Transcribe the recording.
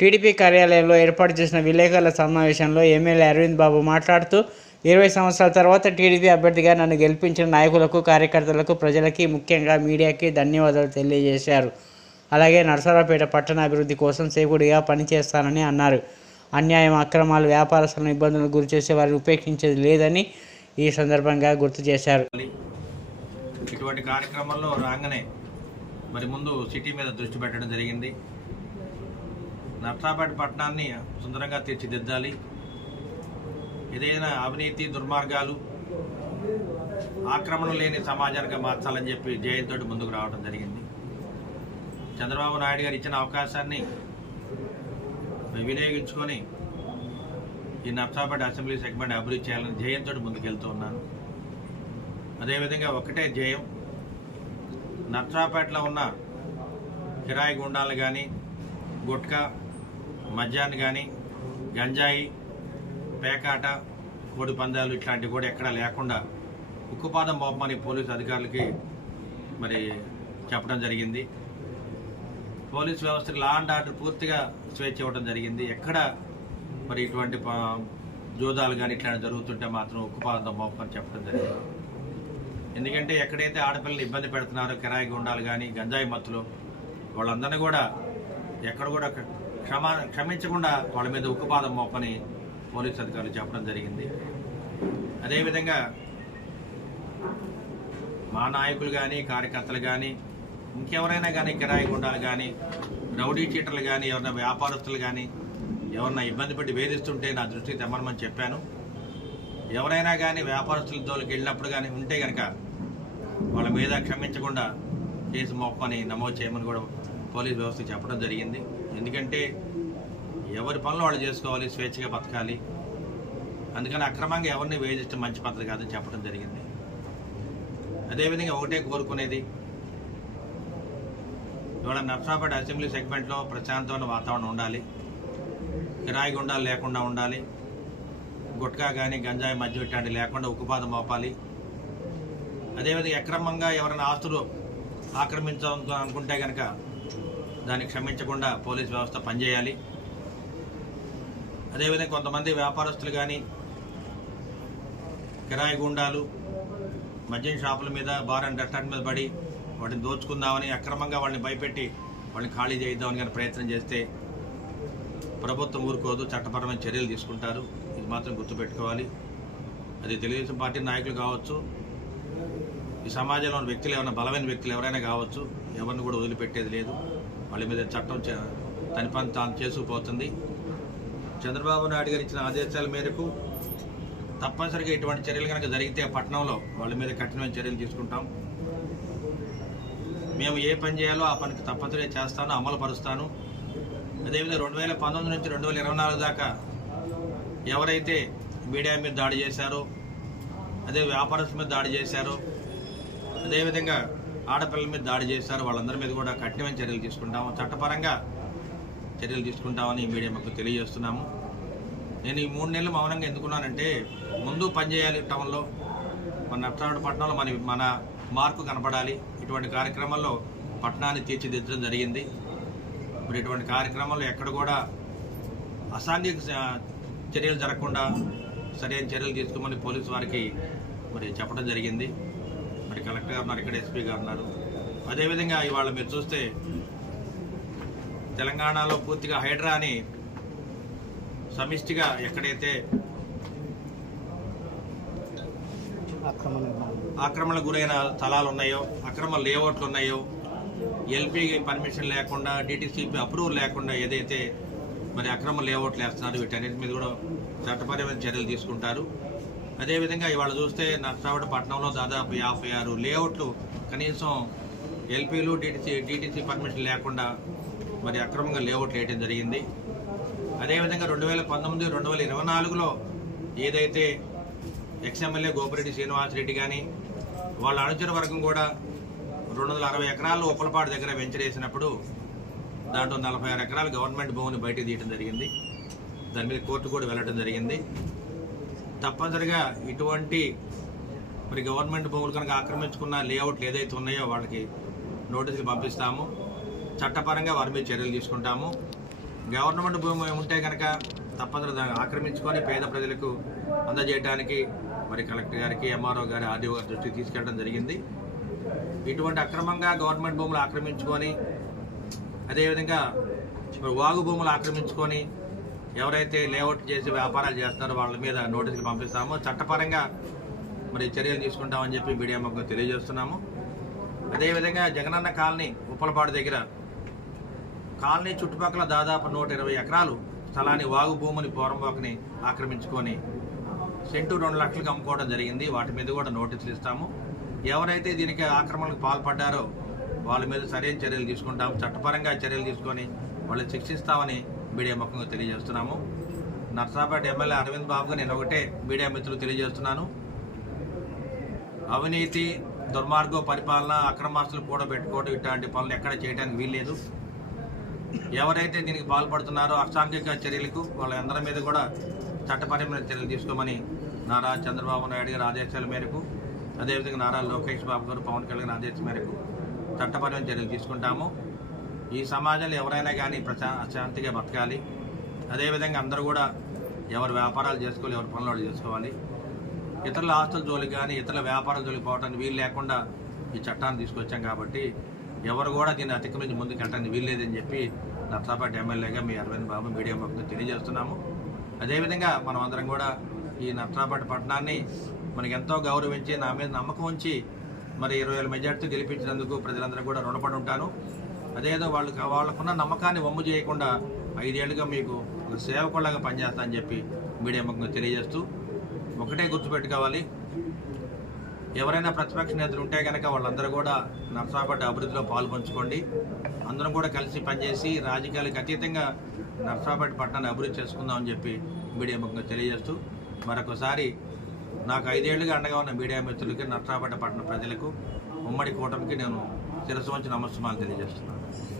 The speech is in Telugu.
టీడీపీ కార్యాలయంలో ఏర్పాటు చేసిన విలేకరుల సమావేశంలో ఎమ్మెల్యే అరవింద్ బాబు మాట్లాడుతూ ఇరవై సంవత్సరాల తర్వాత టీడీపీ అభ్యర్థిగా నన్ను గెలిపించిన నాయకులకు కార్యకర్తలకు ప్రజలకి ముఖ్యంగా మీడియాకి ధన్యవాదాలు తెలియజేశారు. అలాగే నరసరావుపేట పట్టణ అభివృద్ధి కోసం సేకుడిగా పనిచేస్తానని అన్నారు. అన్యాయం అక్రమాలు వ్యాపారస్తులను ఇబ్బందులకు గురి చేసే వారిని ఉపేక్షించేది లేదని ఈ సందర్భంగా గుర్తు చేశారు. ఇటువంటి కార్యక్రమంలో రాగానే మరి ముందు సిటీ మీద దృష్టి పెట్టడం జరిగింది. నర్సాపేట పట్టణాన్ని సుందరంగా తీర్చిదిద్దాలి. ఏదైనా అవినీతి దుర్మార్గాలు ఆక్రమణ లేని సమాజానికి మార్చాలని చెప్పి జయంతో ముందుకు రావడం జరిగింది. చంద్రబాబు నాయుడు గారు ఇచ్చిన అవకాశాన్ని వినియోగించుకొని ఈ నర్సాపేట అసెంబ్లీ సెగ్మెంట్ అభివృద్ధి చేయాలని జయంతో ముందుకెళ్తూ ఉన్నాను. అదేవిధంగా ఒకటే జయం నర్సాపేటలో ఉన్న కిరాయి గుండాలు కానీ గుట్కా మద్యాన్ని కానీ గంజాయి పేకాట కోడి పందాలు ఇట్లాంటివి కూడా ఎక్కడా లేకుండా ఉక్కుపాదం మోపమని పోలీసు అధికారులకి మరి చెప్పడం జరిగింది. పోలీస్ వ్యవస్థకి లా అండ్ ఆర్డర్ పూర్తిగా స్వేచ్ఛ ఇవ్వడం జరిగింది. ఎక్కడ మరి ఇటువంటి ప- జూదాలు కానీ ఇట్లాంటి జరుగుతుంటే మాత్రం ఉక్కుపాదం మోపమని చెప్పడం జరిగింది. ఎందుకంటే ఎక్కడైతే ఆడపిల్లలు ఇబ్బంది పెడుతున్నారో కిరాయి గుండాలు కానీ గంజాయి మత్తులు వాళ్ళందరినీ కూడా ఎక్కడ కూడా క్షమా క్షమించకుండా వాళ్ళ మీద ఉక్కుపాదం మోపని పోలీస్ అధికారులు చెప్పడం జరిగింది. అదేవిధంగా మా నాయకులు కానీ కార్యకర్తలు కానీ ఇంకెవరైనా కానీ కిరాయి గుండాలు కానీ రౌడీ చీటర్లు కానీ ఎవరైనా వ్యాపారస్తులు కానీ ఎవరన్నా ఇబ్బంది పెట్టి వేధిస్తుంటే నా దృష్టికి తెమ్మనమని చెప్పాను. ఎవరైనా కానీ వ్యాపారస్తుల జోలికి వెళ్ళినప్పుడు కానీ ఉంటే కనుక వాళ్ళ మీద క్షమించకుండా కేసు మొప్పని నమోదు చేయమని కూడా పోలీస్ వ్యవస్థ చెప్పడం జరిగింది. ఎందుకంటే ఎవరి పనులు వాళ్ళు చేసుకోవాలి స్వేచ్ఛగా బతకాలి. అందుకని అక్రమంగా ఎవరిని వేధించడం మంచి పద్ధతి కాదని చెప్పడం జరిగింది. అదేవిధంగా ఒకటే కోరుకునేది ఇవాళ నర్సాపేట అసెంబ్లీ సెగ్మెంట్లో ప్రశాంతమైన వాతావరణం ఉండాలి. కిరాయి గుండాలు లేకుండా ఉండాలి. గుట్కా కానీ గంజాయి మధ్య ఇట్లాంటివి లేకుండా ఉక్కుపాదం మోపాలి. అదేవిధంగా అక్రమంగా ఎవరైనా ఆస్తులు ఆక్రమించాలనుకుంటే కనుక దాన్ని క్షమించకుండా పోలీస్ వ్యవస్థ పనిచేయాలి. అదేవిధంగా కొంతమంది వ్యాపారస్తులు కానీ కిరాయి గుండాలు మద్యం షాపుల మీద బార్ అండ్ రెస్టారెంట్ మీద పడి వాటిని దోచుకుందామని అక్రమంగా వాళ్ళని భయపెట్టి వాళ్ళని ఖాళీ చేయిద్దామని కానీ ప్రయత్నం చేస్తే ప్రభుత్వం ఊరుకోదు చట్టపరమైన చర్యలు తీసుకుంటారు. ఇది మాత్రం గుర్తుపెట్టుకోవాలి. అది తెలుగుదేశం పార్టీ నాయకులు కావచ్చు ఈ సమాజంలో వ్యక్తులు ఏమైనా బలమైన వ్యక్తులు ఎవరైనా కావచ్చు ఎవరిని కూడా వదిలిపెట్టేది లేదు. వాళ్ళ మీద చట్టం చే- తన పని తాను చేసుకుపోతుంది. చంద్రబాబు నాయుడు గారు ఇచ్చిన ఆదేశాల మేరకు తప్పనిసరిగా ఇటువంటి చర్యలు కనుక జరిగితే పట్టణంలో వాళ్ళ మీద కఠినమైన చర్యలు తీసుకుంటాం. మేము ఏ పని చేయాలో ఆ పనికి తప్పనిసరిగా చేస్తాను అమలు పరుస్తాను అదేవిధంగా రెండు వేల పంతొమ్మిది నుంచి రెండు వేల ఇరవై నాలుగు దాకా ఎవరైతే మీడియా మీద దాడి చేశారో అదే వ్యాపారస్తుల మీద దాడి చేశారో అదేవిధంగా ఆడపిల్లల మీద దాడి చేశారు. వాళ్ళందరి మీద కూడా కఠినమైన చర్యలు తీసుకుంటాము. చట్టపరంగా చర్యలు తీసుకుంటామని మీడియా మాకు తెలియజేస్తున్నాము. నేను ఈ మూడు నెలలు మౌనంగా ఎందుకున్నానంటే ముందు పనిచేయాలి టౌన్లో. మన నర్సాడు పట్టణంలో మన మన మార్కు కనపడాలి. ఇటువంటి కార్యక్రమాల్లో పట్టణాన్ని తీర్చిదిద్దడం జరిగింది. మరి ఇటువంటి కార్యక్రమాల్లో ఎక్కడ కూడా అసాంఘిక చర్యలు జరగకుండా సరైన చర్యలు తీసుకోమని పోలీసు వారికి మరి చెప్పడం జరిగింది. మరి కలెక్టర్ గారు ఉన్నారు ఇక్కడ ఎస్పీ గారు ఉన్నారు. అదేవిధంగా ఇవాళ మీరు చూస్తే తెలంగాణలో పూర్తిగా హైడ్రా అని సమిష్టిగా ఎక్కడైతే ఆక్రమణకు గురైన స్థలాలు ఉన్నాయో అక్రమ లేఅవుట్లు ఉన్నాయో ఎల్పీ పర్మిషన్ లేకుండా డిటిసిపి అప్రూవల్ లేకుండా ఏదైతే మరి అక్రమ లేఅవుట్లు వేస్తున్నారు వీటన్నిటి మీద కూడా చట్టపరమైన చర్యలు తీసుకుంటారు. అదేవిధంగా ఇవాళ చూస్తే నర్సావడ పట్టణంలో దాదాపు యాభై ఆరు లేఅవుట్లు కనీసం ఎల్పీలు డీటీసీ డీటీసీ పర్మిషన్ లేకుండా మరి అక్రమంగా లేఅవుట్లు వేయడం జరిగింది. అదేవిధంగా రెండు వేల పంతొమ్మిది రెండు వేల ఇరవై నాలుగులో ఏదైతే ఎక్స్ఎమ్మెల్యే గోపిరెడ్డి శ్రీనివాసరెడ్డి కానీ వాళ్ళ అనుచర వర్గం కూడా రెండు వందల అరవై ఎకరాలు ఉప్పలపాడు దగ్గర వెంచరేసినప్పుడు దాంట్లో నలభై ఆరు ఎకరాలు గవర్నమెంట్ భూమిని బయట తీయడం జరిగింది. దాని మీద కోర్టు కూడా వెళ్ళడం జరిగింది. తప్పనిసరిగా ఇటువంటి మరి గవర్నమెంట్ భూములు కనుక ఆక్రమించుకున్న లేఅవుట్లు ఏదైతే ఉన్నాయో వాళ్ళకి నోటీసులు పంపిస్తాము. చట్టపరంగా వారి మీద చర్యలు తీసుకుంటాము. గవర్నమెంట్ భూమి ఉంటే కనుక తప్పదు దాన్ని ఆక్రమించుకొని పేద ప్రజలకు అందజేయడానికి మరి కలెక్టర్ గారికి ఎంఆర్ఓ గారి ఆర్డీఓ గారి దృష్టికి తీసుకెళ్ళడం జరిగింది. ఇటువంటి అక్రమంగా గవర్నమెంట్ భూములు ఆక్రమించుకొని అదేవిధంగా వాగు భూములు ఆక్రమించుకొని ఎవరైతే లేఅవుట్ చేసి వ్యాపారాలు చేస్తున్నారో వాళ్ళ మీద నోటీసులు పంపిస్తామో. చట్టపరంగా మరి చర్యలు తీసుకుంటామని చెప్పి మీడియా ముఖం తెలియజేస్తున్నాము. అదేవిధంగా జగనన్న కాలనీ ఉప్పలపాడు దగ్గర కాలనీ చుట్టుపక్కల దాదాపు నూట ఇరవై ఎకరాలు స్థలాన్ని వాగు భూమిని పోరంబాకుని ఆక్రమించుకొని సెంటు రెండు లక్షలకు అమ్ముకోవడం జరిగింది. వాటి మీద కూడా నోటీసులు ఇస్తాము. ఎవరైతే దీనికి ఆక్రమణకు పాల్పడ్డారో వాళ్ళ మీద సరైన చర్యలు తీసుకుంటాం చట్టపరంగా చర్యలు తీసుకొని వాళ్ళు శిక్షిస్తామని మీడియా ముఖంగా తెలియజేస్తున్నాము. నర్సాపేట ఎమ్మెల్యే అరవింద్ బాబుగా నేను ఒకటే మీడియా మిత్రులు తెలియజేస్తున్నాను. అవినీతి దుర్మార్గ పరిపాలన అక్రమాస్తులు కూడబెట్టుకోవడం ఇట్లాంటి పనులు ఎక్కడ చేయడానికి వీల్లేదు. ఎవరైతే దీనికి పాల్పడుతున్నారో అసాంఘిక చర్యలకు వాళ్ళందరి మీద కూడా చట్టపరమైన చర్యలు తీసుకోమని నారా చంద్రబాబు నాయుడు గారి ఆదేశాల మేరకు అదేవిధంగా నారా లోకేష్ బాబు గారు పవన్ కళ్యాణ్ గారి ఆదేశం మేరకు చట్టపరమైన చర్యలు తీసుకుంటాము. ఈ సమాజంలో ఎవరైనా కానీ ప్రశా శాంతిగా బతకాలి. అదేవిధంగా అందరూ కూడా ఎవరు వ్యాపారాలు చేసుకోవాలి ఎవరు పనులు వాళ్ళు చేసుకోవాలి. ఇతరుల ఆస్తుల జోలికి కానీ ఇతరుల వ్యాపారాల జోలికి పోవటానికి వీలు లేకుండా ఈ చట్టాన్ని తీసుకొచ్చాం కాబట్టి ఎవరు కూడా దీన్ని అతిక్రమించి ముందుకు వెళ్ళడానికి వీల్లేదని చెప్పి నర్సాపేట ఎమ్మెల్యేగా మీ అరవింద్ బాబు మీడియా ముఖంగా తెలియజేస్తున్నాము. అదేవిధంగా మనం అందరం కూడా ఈ నర్సాపేట పట్టణాన్ని మనకి ఎంతో గౌరవించి నా మీద నమ్మకం ఉంచి మరి ఇరవై వేల మెజార్టీతో గెలిపించినందుకు ప్రజలందరూ కూడా రుణపడి ఉంటాను. అదేదో వాళ్ళకి వాళ్ళకున్న నమ్మకాన్ని వమ్ము చేయకుండా ఐదేళ్ళుగా మీకు ఒక సేవకులాగా పనిచేస్తా అని చెప్పి మీడియా ముఖంగా తెలియజేస్తూ ఒకటే గుర్తుపెట్టుకోవాలి. ఎవరైనా ప్రతిపక్ష నేతలు ఉంటే కనుక వాళ్ళందరూ కూడా నర్సాపేట అభివృద్ధిలో పాల్పంచుకోండి. అందరం కూడా కలిసి పనిచేసి రాజకీయాలకు అతీతంగా నర్సాపేట పట్టణాన్ని అభివృద్ధి చేసుకుందామని చెప్పి మీడియా ముఖంగా తెలియజేస్తూ మరొకసారి నాకు ఐదేళ్ళుగా అండగా ఉన్న మీడియా మిత్రులకి నర్సాపేట పట్టణ ప్రజలకు ఉమ్మడి కూటమికి నేను శిరస్సు వంచి నమస్సుమాలు తెలియజేస్తున్నాను